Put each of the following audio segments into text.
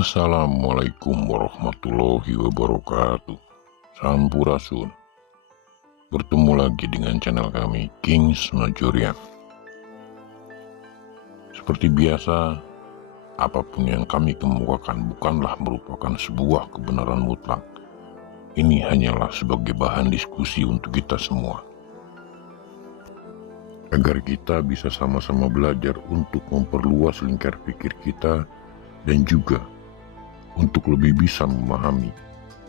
Assalamualaikum warahmatullahi wabarakatuh. Sampurasun. Bertemu lagi dengan channel kami Kings Majorian. Seperti biasa, apapun yang kami kemukakan bukanlah merupakan sebuah kebenaran mutlak. Ini hanyalah sebagai bahan diskusi untuk kita semua, agar kita bisa sama-sama belajar untuk memperluas lingkar pikir kita dan juga untuk lebih bisa memahami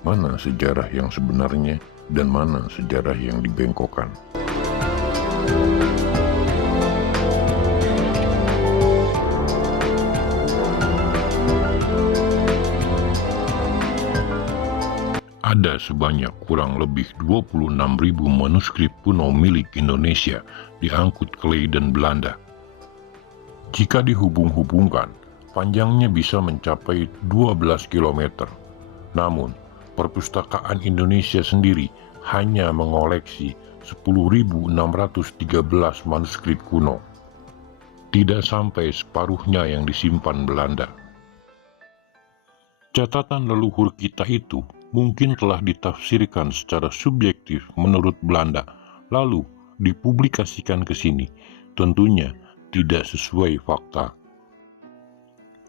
mana sejarah yang sebenarnya dan mana sejarah yang dibengkokkan. Ada sebanyak kurang lebih 26.000 manuskrip kuno milik Indonesia diangkut ke Leiden, Belanda. Jika dihubung-hubungkan, panjangnya bisa mencapai 12 km. Namun, perpustakaan Indonesia sendiri hanya mengoleksi 10.613 manuskrip kuno. Tidak sampai separuhnya yang disimpan Belanda. Catatan leluhur kita itu mungkin telah ditafsirkan secara subjektif menurut Belanda, lalu dipublikasikan ke sini. Tentunya tidak sesuai fakta.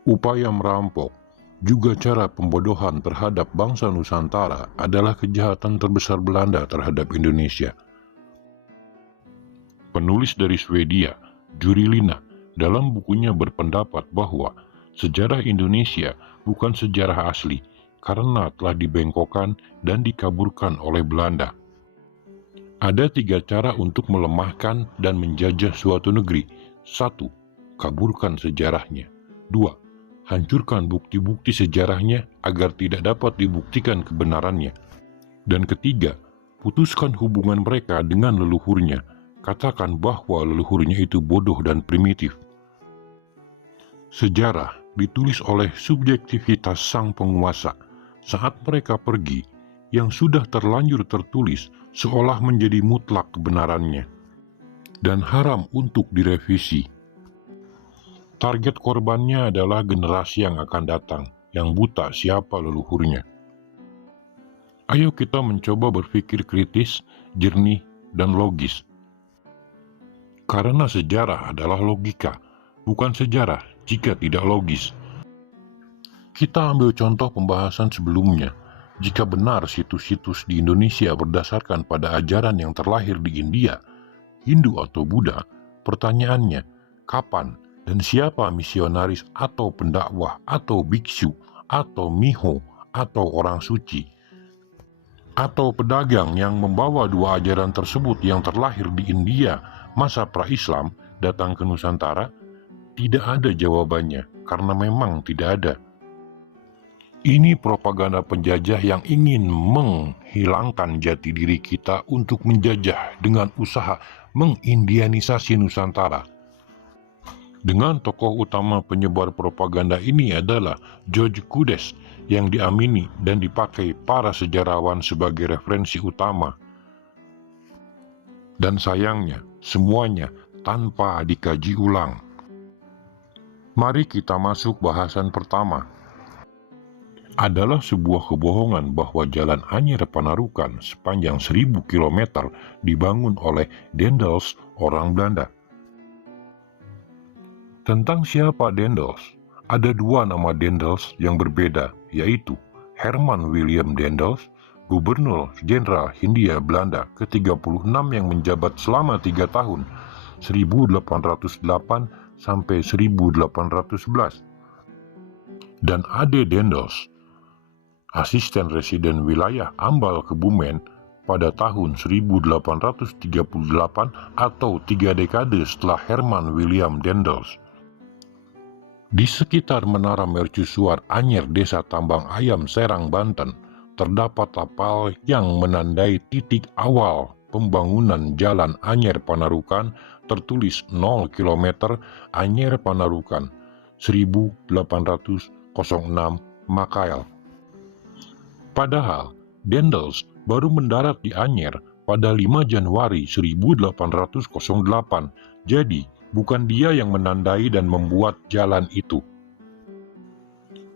Upaya merampok, juga cara pembodohan terhadap bangsa Nusantara adalah kejahatan terbesar Belanda terhadap Indonesia. Penulis dari Swedia, Jurilina, dalam bukunya berpendapat bahwa sejarah Indonesia bukan sejarah asli karena telah dibengkokkan dan dikaburkan oleh Belanda. Ada 3 cara untuk melemahkan dan menjajah suatu negeri. 1. Kaburkan sejarahnya. 2. Hancurkan bukti-bukti sejarahnya agar tidak dapat dibuktikan kebenarannya. Dan ketiga, putuskan hubungan mereka dengan leluhurnya. Katakan bahwa leluhurnya itu bodoh dan primitif. Sejarah ditulis oleh subjektivitas sang penguasa. Saat mereka pergi, yang sudah terlanjur tertulis seolah menjadi mutlak kebenarannya dan haram untuk direvisi. Target korbannya adalah generasi yang akan datang, yang buta siapa leluhurnya. Ayo kita mencoba berpikir kritis, jernih, dan logis. Karena sejarah adalah logika, bukan sejarah jika tidak logis. Kita ambil contoh pembahasan sebelumnya. Jika benar situs-situs di Indonesia berdasarkan pada ajaran yang terlahir di India, Hindu atau Buddha, pertanyaannya, kapan dan siapa misionaris atau pendakwah atau biksu atau miho atau orang suci atau pedagang yang membawa dua ajaran tersebut yang terlahir di India masa pra-Islam datang ke Nusantara? Tidak ada jawabannya karena memang tidak ada. Ini propaganda penjajah yang ingin menghilangkan jati diri kita untuk menjajah dengan usaha mengindianisasi Nusantara. Dengan tokoh utama penyebar propaganda ini adalah George Kudes yang diamini dan dipakai para sejarawan sebagai referensi utama. Dan sayangnya, semuanya tanpa dikaji ulang. Mari kita masuk bahasan pertama. Adalah sebuah kebohongan bahwa Jalan Anyer Panarukan sepanjang 1000 km dibangun oleh Daendels, orang Belanda. Tentang siapa Daendels? Ada 2 nama Daendels yang berbeda, yaitu Herman William Daendels, Gubernur Jenderal Hindia Belanda ke-36 yang menjabat selama 3 tahun, 1808 sampai 1811. Dan Ade Daendels, asisten residen wilayah Ambal Kebumen pada tahun 1838 atau 3 dekade setelah Herman William Daendels. Di sekitar Menara Mercusuar Anyer, Desa Tambang Ayam, Serang, Banten, terdapat tapal yang menandai titik awal pembangunan Jalan Anyer Panarukan, tertulis 0 km Anyer Panarukan 1806 Makael. Padahal, Daendels baru mendarat di Anyer pada 5 Januari 1808, jadi bukan dia yang menandai dan membuat jalan itu.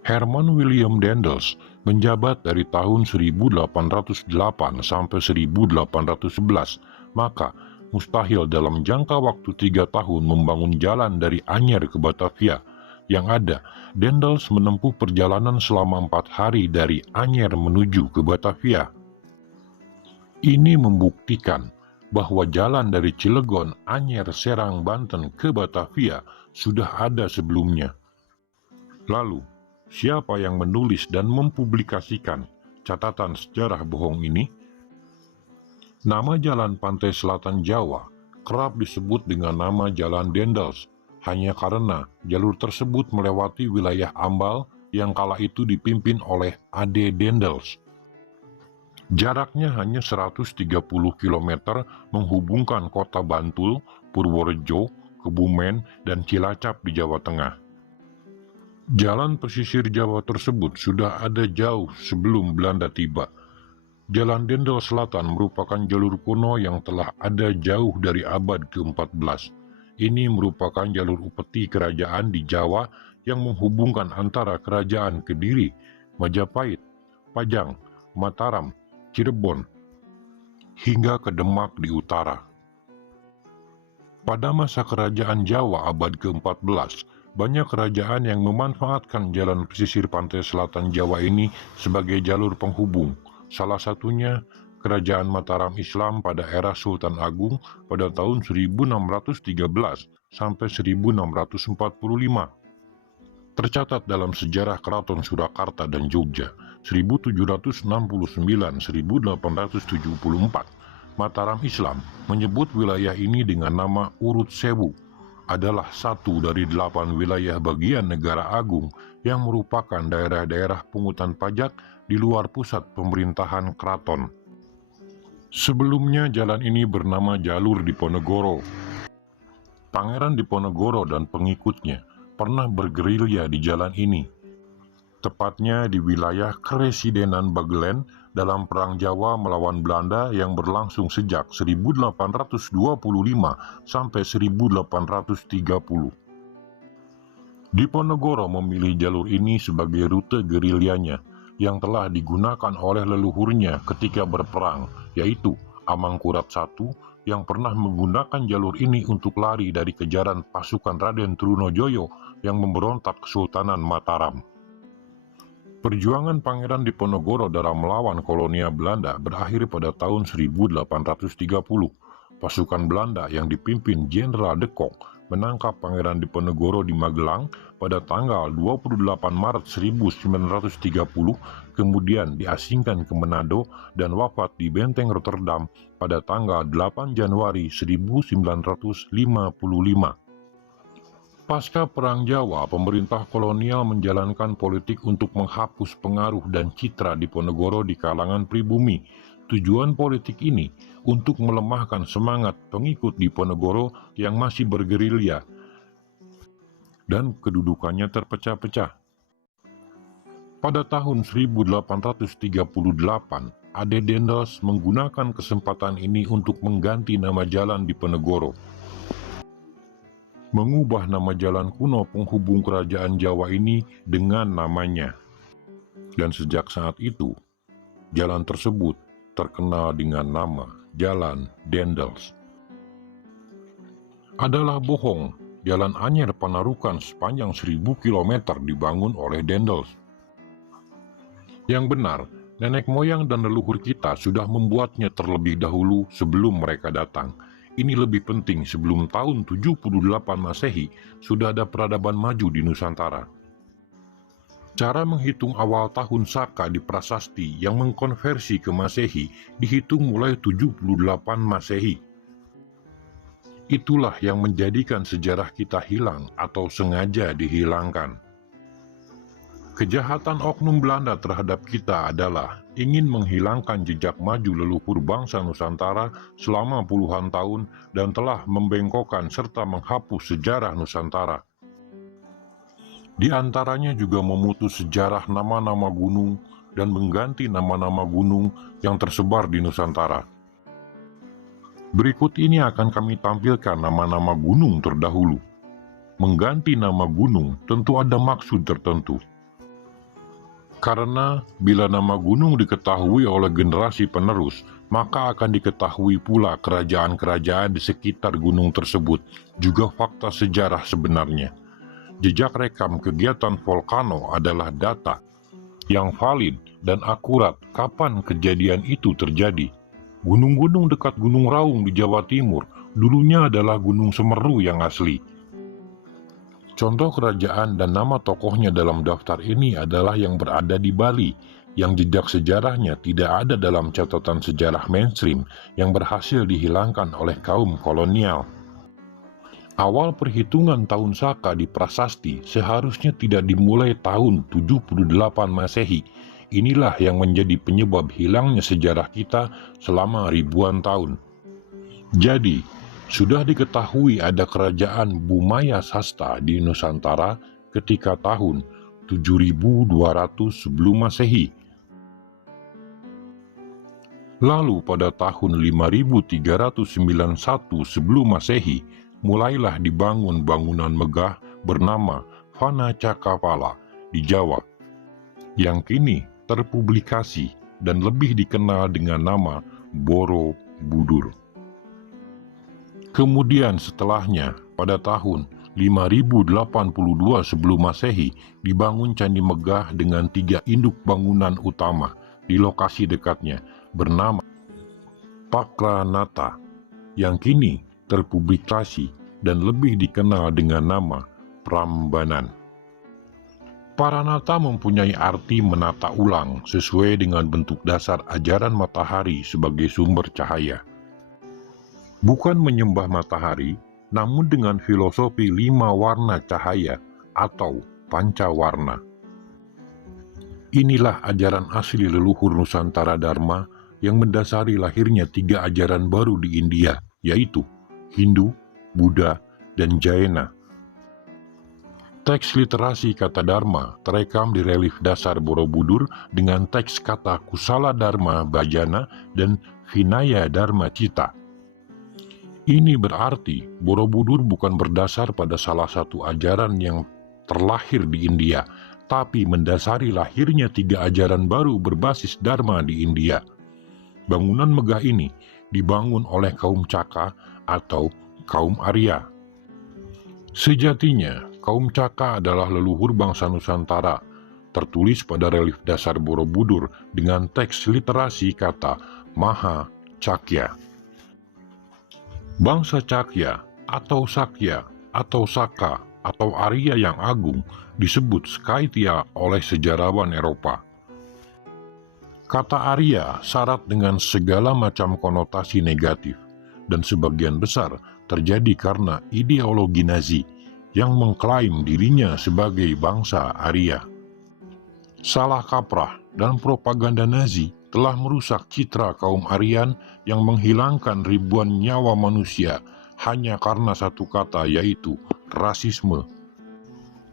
Herman William Daendels menjabat dari tahun 1808 sampai 1811, maka mustahil dalam jangka waktu 3 tahun membangun jalan dari Anyer ke Batavia. Yang ada, Daendels menempuh perjalanan selama 4 hari dari Anyer menuju ke Batavia. Ini membuktikan bahwa jalan dari Cilegon, Anyer, Serang, Banten ke Batavia sudah ada sebelumnya. Lalu, siapa yang menulis dan mempublikasikan catatan sejarah bohong ini? Nama jalan pantai selatan Jawa kerap disebut dengan nama Jalan Daendels, hanya karena jalur tersebut melewati wilayah Ambal yang kala itu dipimpin oleh A.D. Daendels. Jaraknya hanya 130 km menghubungkan kota Bantul, Purworejo, Kebumen, dan Cilacap di Jawa Tengah. Jalan pesisir Jawa tersebut sudah ada jauh sebelum Belanda tiba. Jalan Daendels Selatan merupakan jalur kuno yang telah ada jauh dari abad ke-14. Ini merupakan jalur upeti kerajaan di Jawa yang menghubungkan antara kerajaan Kediri, Majapahit, Pajang, Mataram, Cirebon, hingga ke Demak di utara. Pada masa kerajaan Jawa abad ke-14, banyak kerajaan yang memanfaatkan jalan pesisir pantai selatan Jawa ini sebagai jalur penghubung. Salah satunya Kerajaan Mataram Islam pada era Sultan Agung pada tahun 1613 sampai 1645. Tercatat dalam sejarah Keraton Surakarta dan Jogja 1769-1874, Mataram Islam menyebut wilayah ini dengan nama Urut Sewu, adalah satu dari 8 wilayah bagian negara agung yang merupakan daerah-daerah pungutan pajak di luar pusat pemerintahan keraton. Sebelumnya jalan ini bernama Jalur Diponegoro. Pangeran Diponegoro dan pengikutnya pernah bergerilya di jalan ini, tepatnya di wilayah Keresidenan Bagelen dalam Perang Jawa melawan Belanda yang berlangsung sejak 1825 sampai 1830. Diponegoro memilih jalur ini sebagai rute gerilyanya yang telah digunakan oleh leluhurnya ketika berperang, yaitu Amangkurat I yang pernah menggunakan jalur ini untuk lari dari kejaran pasukan Raden Trunojoyo yang memberontak Kesultanan Mataram. Perjuangan Pangeran Diponegoro dalam melawan kolonial Belanda berakhir pada tahun 1830. Pasukan Belanda yang dipimpin Jenderal de Kock menangkap Pangeran Diponegoro di Magelang pada tanggal 28 Maret 1930, kemudian diasingkan ke Manado dan wafat di Benteng Rotterdam pada tanggal 8 Januari 1955. Pasca Perang Jawa, pemerintah kolonial menjalankan politik untuk menghapus pengaruh dan citra Diponegoro di kalangan pribumi. Tujuan politik ini untuk melemahkan semangat pengikut Diponegoro yang masih bergerilya dan kedudukannya terpecah-pecah. Pada tahun 1838, A.D. Daendels menggunakan kesempatan ini untuk mengganti nama jalan Diponegoro, mengubah nama jalan kuno penghubung kerajaan Jawa ini dengan namanya. Dan sejak saat itu, jalan tersebut terkenal dengan nama Jalan Daendels. Adalah bohong, Jalan Anyer Panarukan sepanjang 1000 km dibangun oleh Daendels. Yang benar, nenek moyang dan leluhur kita sudah membuatnya terlebih dahulu sebelum mereka datang. Ini lebih penting, sebelum tahun 78 Masehi sudah ada peradaban maju di Nusantara. Cara menghitung awal tahun Saka di prasasti yang mengkonversi ke Masehi dihitung mulai 78 Masehi. Itulah yang menjadikan sejarah kita hilang atau sengaja dihilangkan. Kejahatan oknum Belanda terhadap kita adalah ingin menghilangkan jejak maju leluhur bangsa Nusantara selama puluhan tahun dan telah membengkokkan serta menghapus sejarah Nusantara. Di antaranya juga memutus sejarah nama-nama gunung dan mengganti nama-nama gunung yang tersebar di Nusantara. Berikut ini akan kami tampilkan nama-nama gunung terdahulu. Mengganti nama gunung tentu ada maksud tertentu. Karena bila nama gunung diketahui oleh generasi penerus, maka akan diketahui pula kerajaan-kerajaan di sekitar gunung tersebut, juga fakta sejarah sebenarnya. Jejak rekam kegiatan volcano adalah data yang valid dan akurat kapan kejadian itu terjadi. Gunung-gunung dekat Gunung Raung di Jawa Timur dulunya adalah Gunung Semeru yang asli. Contoh kerajaan dan nama tokohnya dalam daftar ini adalah yang berada di Bali, yang jejak sejarahnya tidak ada dalam catatan sejarah mainstream yang berhasil dihilangkan oleh kaum kolonial. Awal perhitungan tahun Saka di prasasti seharusnya tidak dimulai tahun 78 Masehi. Inilah yang menjadi penyebab hilangnya sejarah kita selama ribuan tahun. Jadi, sudah diketahui ada kerajaan Bumaya Sasta di Nusantara ketika tahun 7200 sebelum Masehi. Lalu pada tahun 5391 sebelum Masehi, mulailah dibangun bangunan megah bernama Vana Cakapala di Jawa, yang kini terpublikasi dan lebih dikenal dengan nama Borobudur. Kemudian setelahnya, pada tahun 5082 sebelum Masehi, dibangun Candi Megah dengan 3 induk bangunan utama di lokasi dekatnya, bernama Pakranata, yang kini terpublikasi dan lebih dikenal dengan nama Prambanan. Paranata mempunyai arti menata ulang sesuai dengan bentuk dasar ajaran matahari sebagai sumber cahaya. Bukan menyembah matahari, namun dengan filosofi 5 warna cahaya atau pancawarna. Inilah ajaran asli leluhur Nusantara Dharma yang mendasari lahirnya 3 ajaran baru di India, yaitu Hindu, Buddha, dan Jaina. Teks literasi kata Dharma terekam di relief dasar Borobudur dengan teks kata Kusala Dharma Bhajana dan Vinaya Dharma Cita. Ini berarti Borobudur bukan berdasar pada salah satu ajaran yang terlahir di India, tapi mendasari lahirnya 3 ajaran baru berbasis Dharma di India. Bangunan megah ini dibangun oleh kaum Caka atau kaum Arya. Sejatinya, kaum Caka adalah leluhur bangsa Nusantara, tertulis pada relief dasar Borobudur dengan teks literasi kata Maha Cakya. Bangsa Cakya atau Sakya atau Saka atau Arya yang agung disebut Skytia oleh sejarawan Eropa. Kata Arya syarat dengan segala macam konotasi negatif dan sebagian besar terjadi karena ideologi Nazi yang mengklaim dirinya sebagai bangsa Arya. Salah kaprah dan propaganda Nazi telah merusak citra kaum Aryan yang menghilangkan ribuan nyawa manusia hanya karena satu kata, yaitu rasisme.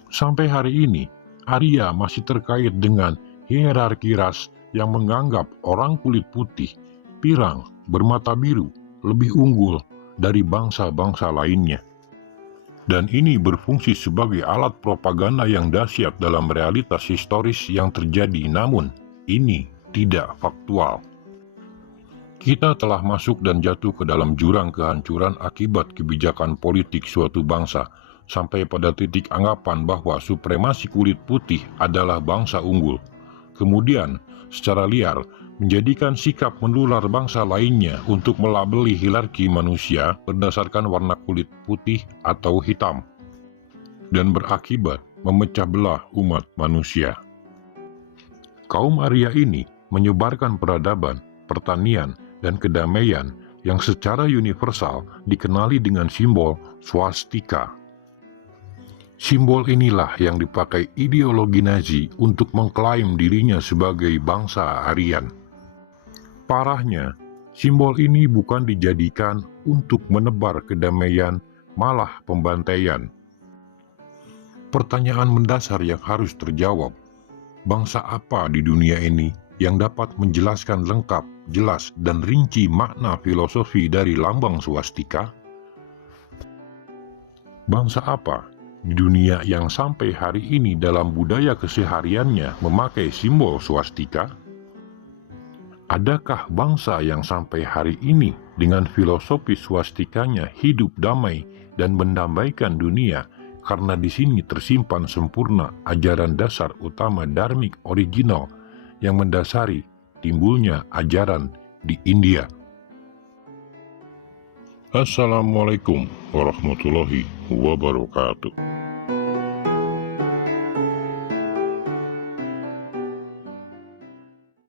Sampai hari ini, Arya masih terkait dengan hierarki ras yang menganggap orang kulit putih, pirang, bermata biru lebih unggul dari bangsa-bangsa lainnya. Dan ini berfungsi sebagai alat propaganda yang dahsyat dalam realitas historis yang terjadi, namun ini tidak faktual. Kita telah masuk dan jatuh ke dalam jurang kehancuran akibat kebijakan politik suatu bangsa, sampai pada titik anggapan bahwa supremasi kulit putih adalah bangsa unggul. Kemudian, secara liar, menjadikan sikap menular bangsa lainnya untuk melabeli hierarki manusia berdasarkan warna kulit putih atau hitam, dan berakibat memecah belah umat manusia. Kaum Arya ini menyebarkan peradaban, pertanian, dan kedamaian yang secara universal dikenali dengan simbol swastika. Simbol inilah yang dipakai ideologi Nazi untuk mengklaim dirinya sebagai bangsa Aryan. Parahnya, simbol ini bukan dijadikan untuk menebar kedamaian, malah pembantaian. Pertanyaan mendasar yang harus terjawab, bangsa apa di dunia ini yang dapat menjelaskan lengkap, jelas, dan rinci makna filosofi dari lambang swastika? Bangsa apa di dunia yang sampai hari ini dalam budaya kesehariannya memakai simbol swastika? Adakah bangsa yang sampai hari ini dengan filosofi swastikanya hidup damai dan mendamaikan dunia karena di sini tersimpan sempurna ajaran dasar utama dharmik original yang mendasari timbulnya ajaran di India? Assalamualaikum warahmatullahi wabarakatuh.